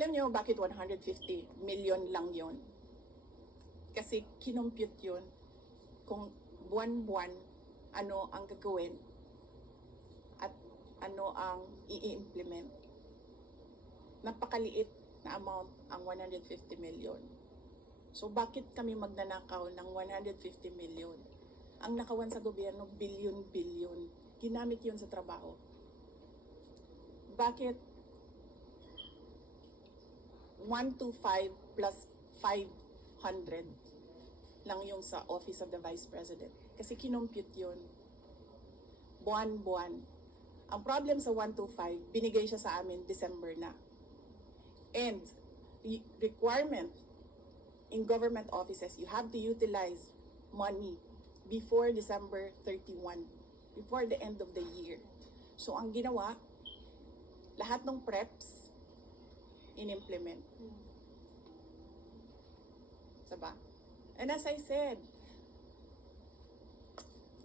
Alam niyo bakit 150 million lang yon? Kasi kinompute yun kung buwan-buwan ano ang gagawin at ano ang i-implement. Napakaliit na amount ang 150 million. So bakit kami magnanakaw ng 150 million? Ang nakawan sa gobyerno, bilyon-bilyon. Ginamit yun sa trabaho. Bakit 125 plus 500 lang yung sa Office of the Vice President? Kasi kinompute yun. Buwan-buwan. Ang problem sa 125, binigay siya sa amin December na. And requirement in government offices, you have to utilize money before December 31, before the end of the year. So ang ginawa, lahat ng preps, in-implement. Diba? And as I said,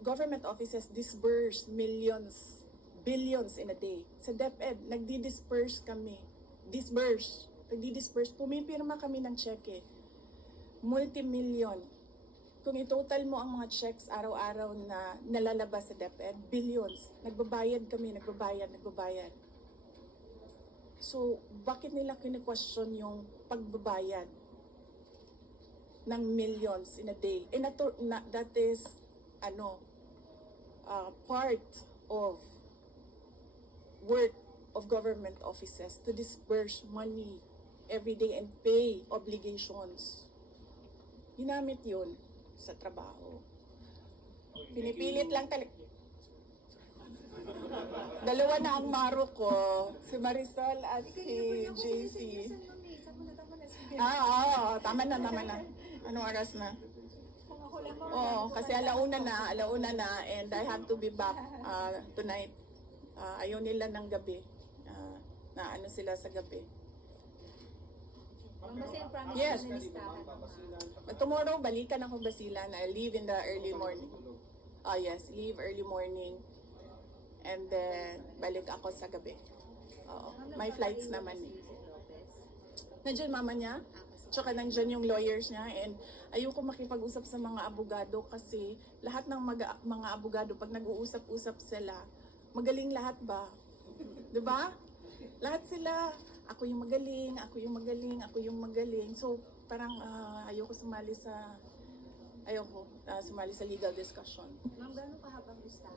government offices disburse millions, billions in a day. Sa DepEd, nagdi-disperse kami. Nagdi-disperse. Pumipirma kami ng cheque. Multi-million. Kung i-total mo ang mga checks araw-araw na nalalabas sa DepEd, billions. Nagbabayad kami, nagbabayad. So, bakit nila kine-question yung pagbabayad ng millions in a day? And that is, part of work of government offices to disburse money every day and pay obligations. Ginamit yun sa trabaho. Pinipilit lang talaga. Dalawa na ang maro ko, si Marisol at si JC. Tama na. Anong oras na? Oo, kasi alauna na, and I have to be back tonight. Ayaw nila ng gabi. Na ano sila sa gabi. Yes. Tomorrow, balikan ako Basilan. I leave in the early morning. Yes, leave early morning. And then, balik ako sa gabi. May flights naman eh. Nandiyan mama niya. Tsaka nandyan yung lawyers niya. And ayoko makipag-usap sa mga abogado kasi lahat ng mga abogado, pag nag-uusap-usap sila, magaling lahat ba? Diba? Lahat sila, ako yung magaling. So, parang ayoko sumali sa legal discussion. Ma'am, gano'ng kahabang listahan